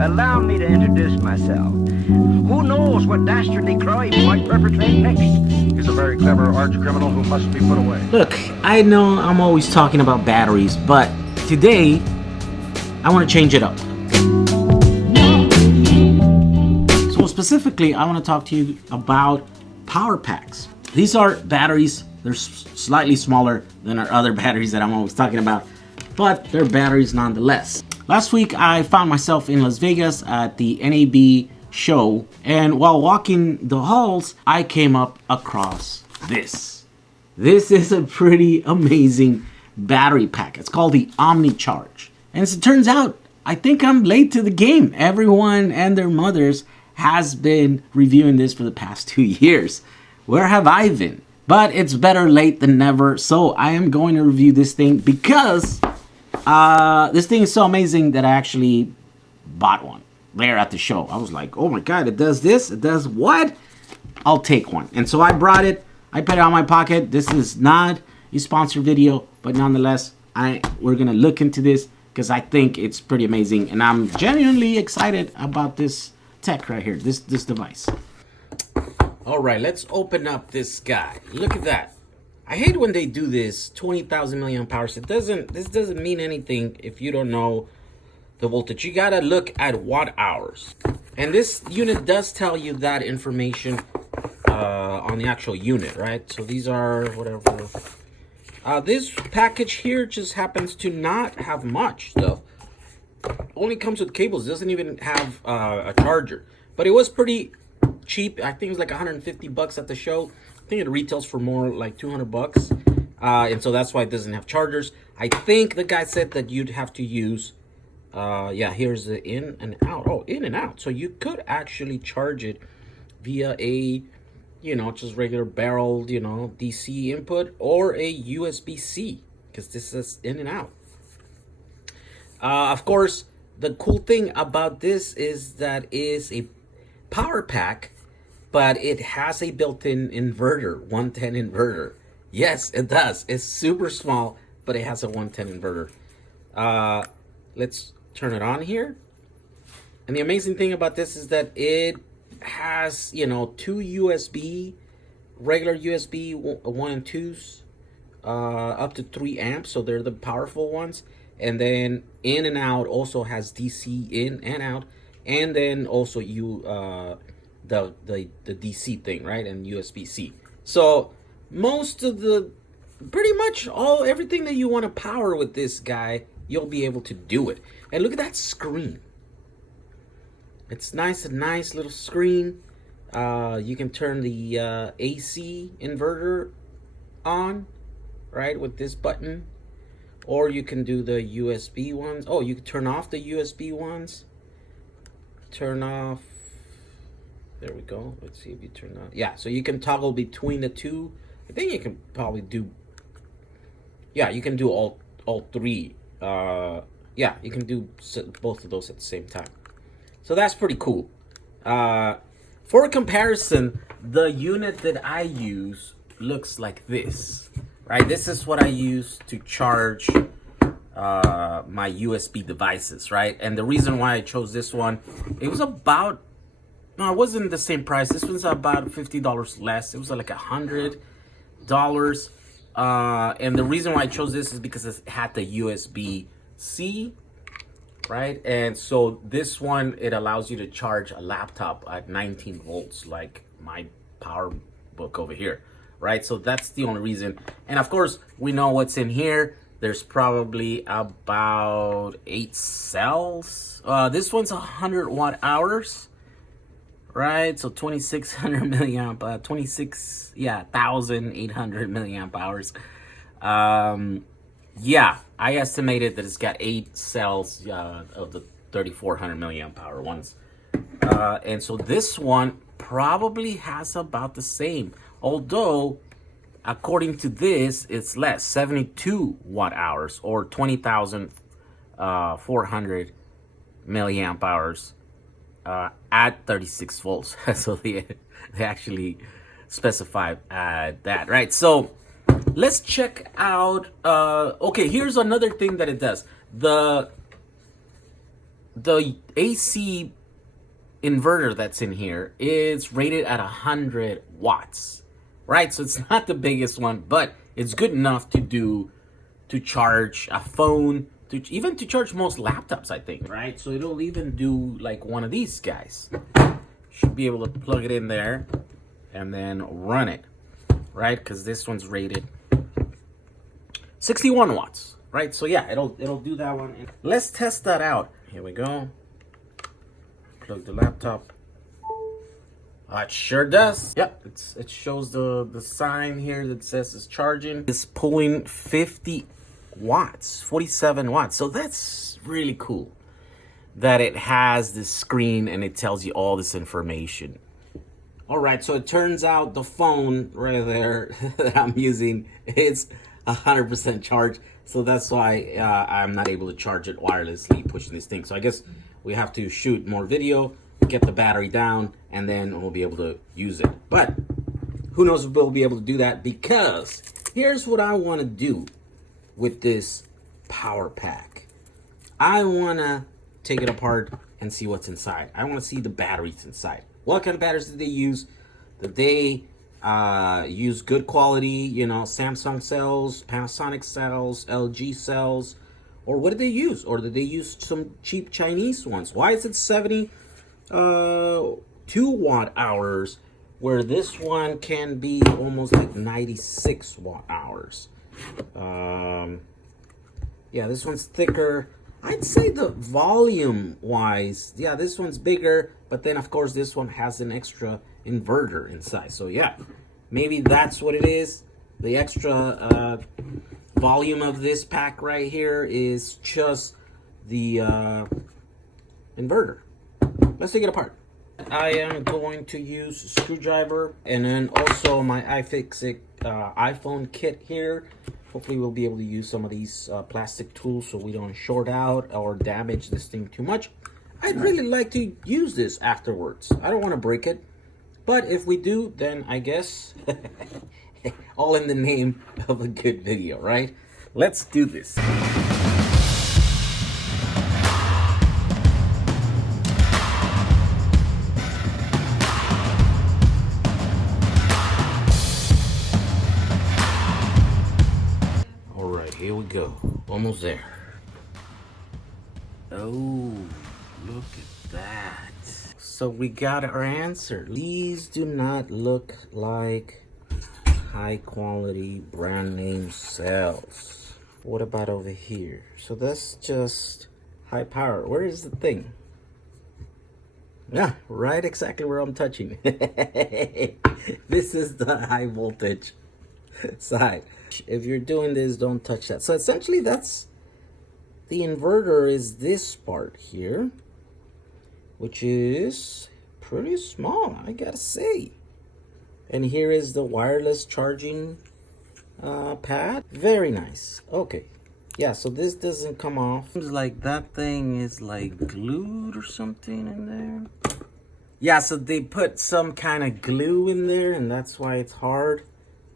Allow me to introduce myself. Who knows what dastardly crime he might perpetrate next? He's a very clever arch criminal who must be put away. Look, I know I'm always talking about batteries, but today I want to change it up. So specifically, I want to talk to you about PowerPacks. These are batteries. They're slightly smaller than our other batteries that I'm always talking about, but they're batteries nonetheless. Last week, I found myself in Las Vegas at the NAB show, and while walking the halls, I came up across this. This is a pretty amazing battery pack. It's called the OmniCharge. And as it turns out, I think I'm late to the game. Everyone and their mothers has been reviewing this for the past 2 years. Where have I been? But it's better late than never, so I am going to review this thing because this thing is so amazing that I actually bought one there at the show. I was like, oh my god, it does this? It does what? I'll take one. And so I brought it. I put it on my pocket. This is not a sponsored video, but nonetheless, we're going to look into this because I think it's pretty amazing. And I'm genuinely excited about this tech right here, this device. All right, let's open up this guy. Look at that. I hate when they do this 20,000 milliamp hours. This doesn't mean anything if you don't know the voltage. You gotta look at watt hours. And this unit does tell you that information on the actual unit, right? So these are whatever. This package here just happens to not have much stuff. Only comes with cables. It doesn't even have a charger. But it was pretty cheap. I think it was like 150 bucks at the show. I think it retails for more like 200 bucks. And so that's why it doesn't have chargers. I think the guy said that you'd have to use, yeah, here's the in and out. Oh, in and out. So you could actually charge it via a, you know, just regular barreled, you know, DC input or a USB-C, because this is in and out. Of course, the cool thing about this is that it's a power pack, but it has a built-in inverter, 110 inverter. Yes, it does. It's super small, but it has a 110 inverter. Let's turn it on here. And the amazing thing about this is that it has, you know, two USB, regular USB 1 and 2s, up to 3 amps. So they're the powerful ones. And then in and out also has DC in and out. And then also the DC thing, right? And USB-C. So most of pretty much everything that you want to power with this guy, you'll be able to do it. And look at that screen. It's nice, a nice little screen. You can turn the AC inverter on, right, with this button. Or you can do the USB ones. Oh, you can turn off the USB ones. Turn off. There we go. Let's see if you turn on. Yeah, so you can toggle between the two. I think you can probably do. Yeah, you can do all three. Yeah, you can do both of those at the same time. So that's pretty cool. For comparison, the unit that I use looks like this. Right, this is what I use to charge my USB devices, right? And the reason why I chose this one, it was about, no, it wasn't the same price. This one's about $50 less. It was like $100. And the reason why I chose this is because it had the USB-C, right? And so this one, it allows you to charge a laptop at 19 volts, like my PowerBook over here. Right, so that's the only reason. And of course, we know what's in here. There's probably about 8 cells. This one's 100 watt hours, right? So 2600 milliamp, 1,800 milliamp hours. Yeah, I estimated that it's got 8 cells of the 3400 milliamp hour ones. And so this one probably has about the same. Although, according to this, it's less, 72 watt hours or 20,400 milliamp hours at 36 volts. So they actually specify that, right? So let's check out. Okay, here's another thing that it does. The the AC inverter that's in here is rated at 100 watts, right? So it's not the biggest one, but it's good enough to charge a phone, even to charge most laptops, I think, right? So it'll even do like one of these guys. Should be able to plug it in there and then run it, right? Because this one's rated 61 watts, right? So yeah, it'll do that one. Let's test that out. Here we go. Plug the laptop. It sure does. Yep, it shows the sign here that says it's charging. It's pulling 50 watts, 47 watts. So that's really cool that it has this screen and it tells you all this information. All right, so it turns out the phone right there that I'm using, it's 100% charged. So that's why I'm not able to charge it wirelessly pushing this thing. So I guess we have to shoot more video, get the battery down, and then we'll be able to use it. But who knows if we'll be able to do that, because here's what I want to do with this PowerPack. I want to take it apart and see what's inside. I want to see the batteries inside. What kind of batteries did they use? Did they use good quality, you know, Samsung cells, Panasonic cells, LG cells, or what did they use? Or did they use some cheap Chinese ones? Why is it 72 watt hours where this one can be almost like 96 watt hours? Yeah, this one's thicker. I'd say the volume wise, yeah, this one's bigger, but then of course this one has an extra inverter inside. So yeah, maybe that's what it is. The extra volume of this pack right here is just the inverter. Let's take it apart. I am going to use a screwdriver and then also my iFixit iPhone kit here. Hopefully we'll be able to use some of these plastic tools so we don't short out or damage this thing too much. I'd really like to use this afterwards. I don't want to break it, but if we do, then I guess all in the name of a good video, right? Let's do this. Here we go. Almost there. Oh, look at that. So we got our answer. These do not look like high quality brand name cells. What about over here? So that's just high power. Where is the thing? Yeah, right exactly where I'm touching. This is the high voltage side. If you're doing this, don't touch that. So essentially that's the inverter, is this part here, which is pretty small, I gotta say. And here is the wireless charging pad. Very nice. Okay, yeah, so this doesn't come off. Seems like that thing is like glued or something in there. Yeah, so they put some kind of glue in there and that's why it's hard.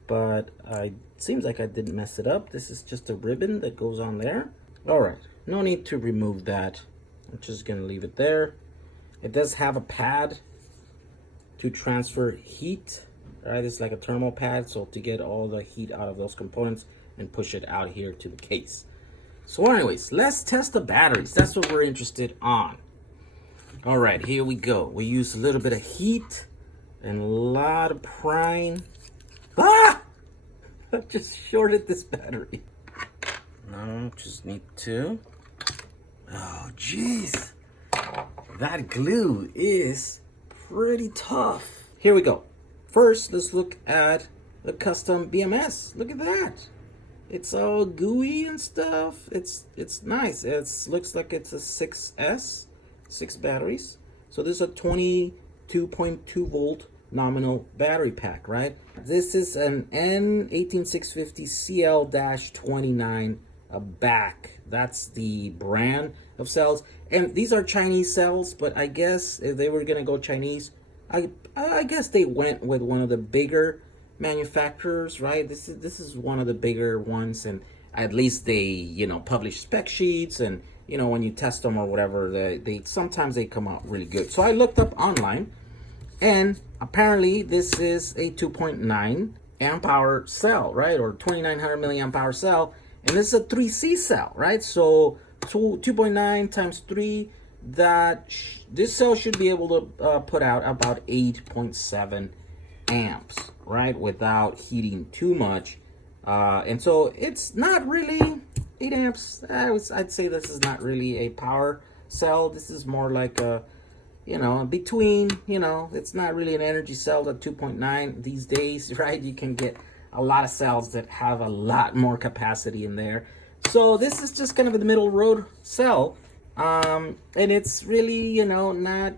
But it seems like I didn't mess it up. This is just a ribbon that goes on there. All right, no need to remove that. I'm just gonna leave it there. It does have a pad to transfer heat, right? It's like a thermal pad, so to get all the heat out of those components and push it out here to the case. So anyways, let's test the batteries. That's what we're interested on. All right, here we go. We use a little bit of heat and a lot of prying. Ah! I just shorted this battery. No, just need to. Oh, jeez. That glue is pretty tough. Here we go. First, let's look at the custom BMS. Look at that. It's all gooey and stuff. It's nice. It looks like it's a 6S, 6 batteries. So this is a 22.2 volt nominal battery pack, right? This is an N18650 CL-29 back. That's the brand of cells, and these are Chinese cells, but I guess if they were gonna go Chinese, I guess they went with one of the bigger manufacturers, right? This is one of the bigger ones, and at least they, you know, publish spec sheets and you know, when you test them or whatever, they sometimes they come out really good. So I looked up online, and apparently this is a 2.9 amp hour cell, right? Or 2900 milliamp hour cell. And this is a 3C cell, right? So 2.9 times 3, this cell should be able to put out about 8.7 amps, right? Without heating too much. And so it's not really 8 amps. I'd say this is not really a power cell. This is more like a, you know, between, you know, it's not really an energy cell at 2.9 these days, right? You can get a lot of cells that have a lot more capacity in there. So this is just kind of a middle road cell. And it's really, you know, not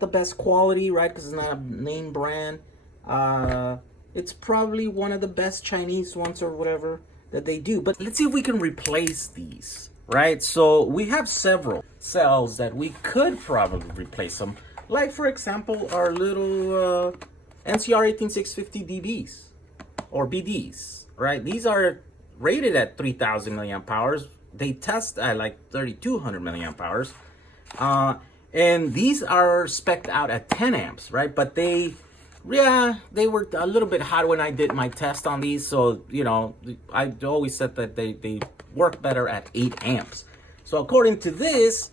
the best quality, right? Because it's not a name brand. It's probably one of the best Chinese ones or whatever that they do. But let's see if we can replace these, right? So we have several cells that we could probably replace them. Like, for example, our little NCR 18650 DBs or BDs, right? These are rated at 3000 milliamp hours. They test at like 3200 milliamp hours. And these are spec'd out at 10 amps, right? But they were a little bit hot when I did my test on these. So, you know, I always said that they work better at 8 amps. So according to this,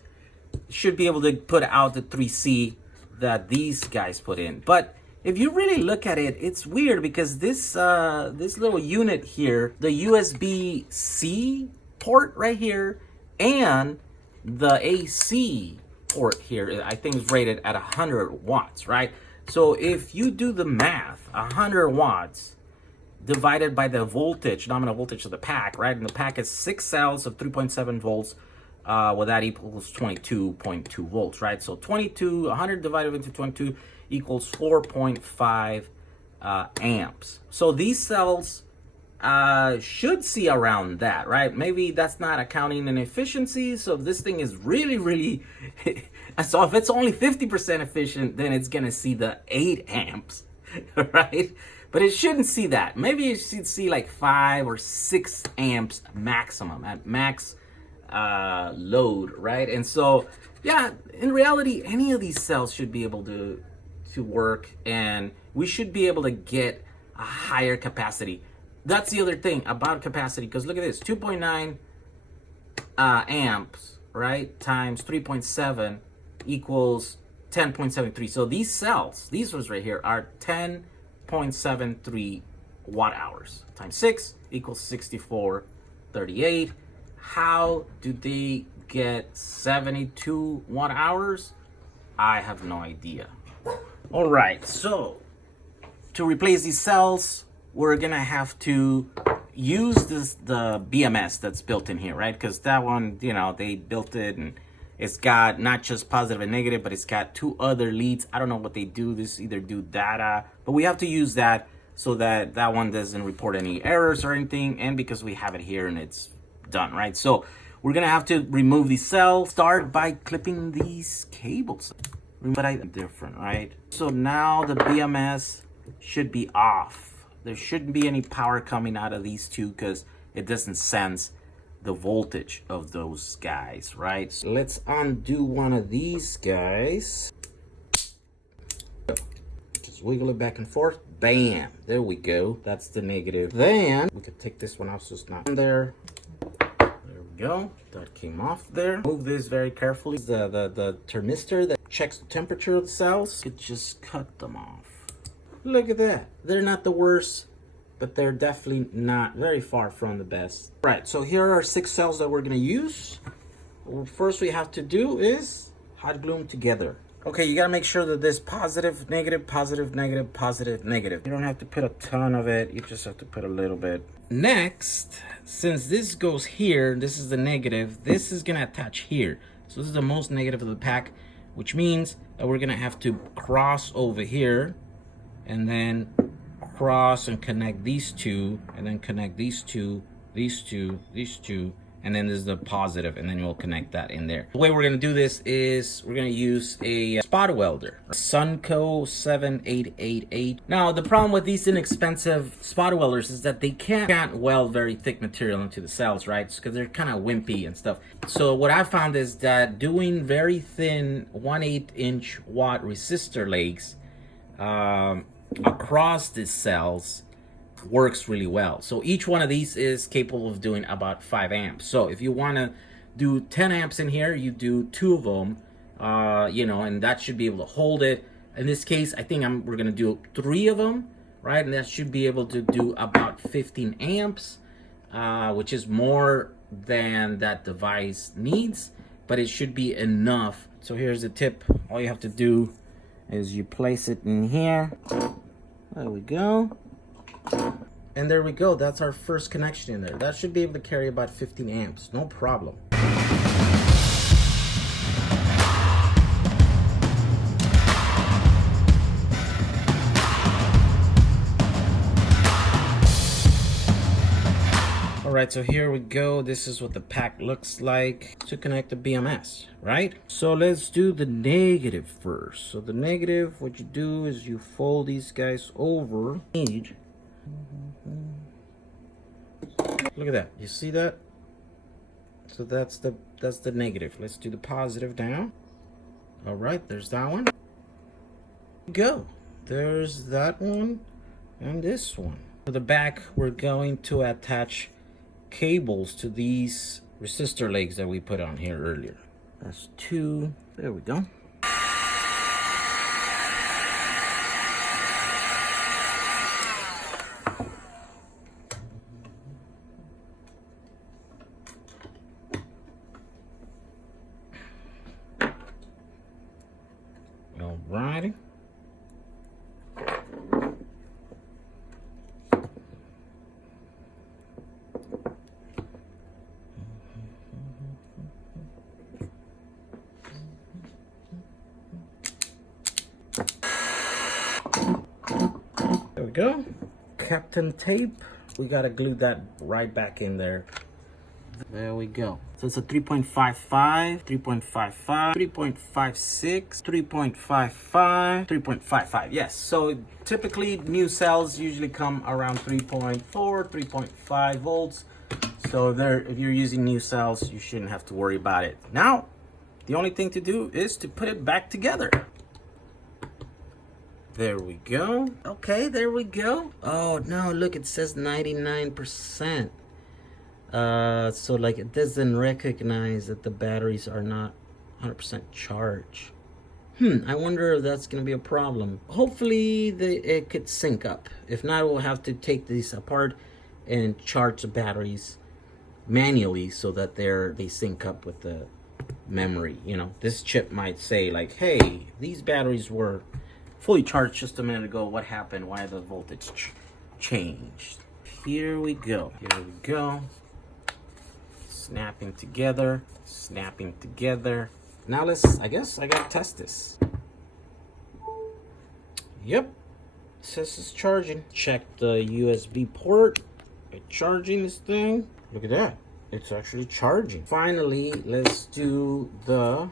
should be able to put out the 3C that these guys put in. But if you really look at it, it's weird because this little unit here, the USB-C port right here and the AC port here, I think is rated at 100 watts, right? So if you do the math, 100 watts divided by the voltage, nominal voltage of the pack, right? And the pack is 6 cells of 3.7 volts. Well, that equals 22.2 volts, right? So 100 divided into 22 equals 4.5 amps. So these cells should see around that, right? Maybe that's not accounting in efficiency. So if this thing is really, so if it's only 50% efficient, then it's gonna see the 8 amps, right? But it shouldn't see that. Maybe it should see like 5 or 6 amps maximum at max load, right? And so, yeah, in reality, any of these cells should be able to work, and we should be able to get a higher capacity. That's the other thing about capacity, because look at this, 2.9 amps, right, times 3.7 equals 10.73. So these cells, these ones right here, are 10.73 watt hours times 6 equals 6438. How do they get 72 watt hours? I have no idea. All right, so to replace these cells, we're gonna have to use the BMS that's built in here, right? Because that one, you know, they built it and it's got not just positive and negative, but it's got 2 other leads. I don't know what they do. This either do data, but we have to use that so that that one doesn't report any errors or anything. And because we have it here and it's done, right? So we're gonna have to remove these cells. Start by clipping these cables. But different, right? So now the BMS should be off. There shouldn't be any power coming out of these two because it doesn't sense the voltage of those guys, right? So let's undo one of these guys. Just wiggle it back and forth. Bam! There we go. That's the negative. Then we could take this one off so it's not in there. There we go. That came off there. Move this very carefully. The thermistor that checks the temperature of the cells. It just cut them off. Look at that. They're not the worst, but they're definitely not very far from the best. Right, so here are 6 cells that we're gonna use. What first we have to do is hot glue them together. Okay, you gotta make sure that there's positive, negative, positive, negative, positive, negative. You don't have to put a ton of it, you just have to put a little bit. Next, since this goes here, this is the negative, this is gonna attach here. So this is the most negative of the pack, which means that we're gonna have to cross over here and then cross and connect these two, and then connect these two, these two, these two, and then there's the positive, and then we'll connect that in there. The way we're gonna do this is we're gonna use a spot welder, Sunco 7888. Now, the problem with these inexpensive spot welders is that they can't weld very thick material into the cells, right? Because they're kind of wimpy and stuff. So what I found is that doing very thin 1/8 inch watt resistor legs across the cells works really well. So each one of these is capable of doing about 5 amps. So if you want to do 10 amps in here, you do 2 of them, you know, and that should be able to hold it. In this case, I think we're going to do 3 of them, right? And that should be able to do about 15 amps, which is more than that device needs, but it should be enough. So here's the tip. All you have to do is you place it in here. There we go. And there we go. That's our first connection in there. That should be able to carry about 15 amps. No problem. Alright, so here we go. This is what the pack looks like to connect the BMS, right? So let's do the negative first. So the negative, what you do is you fold these guys over. Look at that. You see that? So that's the negative. Let's do the positive now. Alright, there's that one. Go. There's that one and this one. For the back, we're going to attach cables to these resistor legs that we put on here earlier. That's 2. There we go. Alrighty. There we go. Captain tape. We gotta glue that right back in there. There we go. So it's a 3.55, 3.55, 3.56, 3.55, 3.55. Yes, so typically new cells usually come around 3.4, 3.5 volts. So if you're using new cells, you shouldn't have to worry about it. Now, the only thing to do is to put it back together. There we go. Okay, there we go. Oh no, look, it says 99%. So like it doesn't recognize that the batteries are not 100% charged. I wonder if that's gonna be a problem. Hopefully it could sync up. If not, we'll have to take these apart and charge the batteries manually so that they sync up with the memory. You know, this chip might say like, hey, these batteries were fully charged just a minute ago. What happened? Why the voltage changed? Here we go. Here we go. Snapping together. Snapping together. Now I guess I gotta test this. Yep. It says it's charging. Check the USB port. It's charging this thing. Look at that. It's actually charging. Finally, let's do the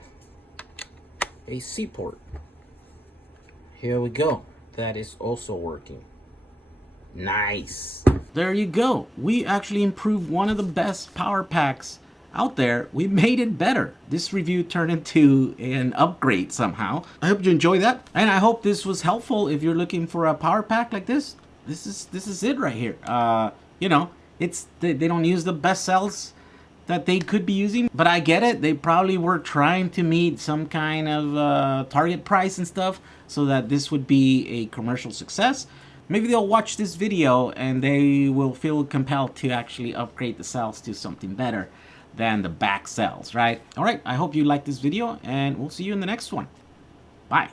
AC port. Here we go. That is also working. Nice. There you go. We actually improved one of the best power packs out there. We made it better. This review turned into an upgrade somehow. I hope you enjoyed that, and I hope this was helpful. If you're looking for a power pack like this is it right here. You know, they don't use the best cells that they could be using, but I get it. They probably were trying to meet some kind of target price and stuff so that this would be a commercial success. Maybe they'll watch this video and they will feel compelled to actually upgrade the cells to something better than the back cells, right? All right, I hope you liked this video, and we'll see you in the next one. Bye.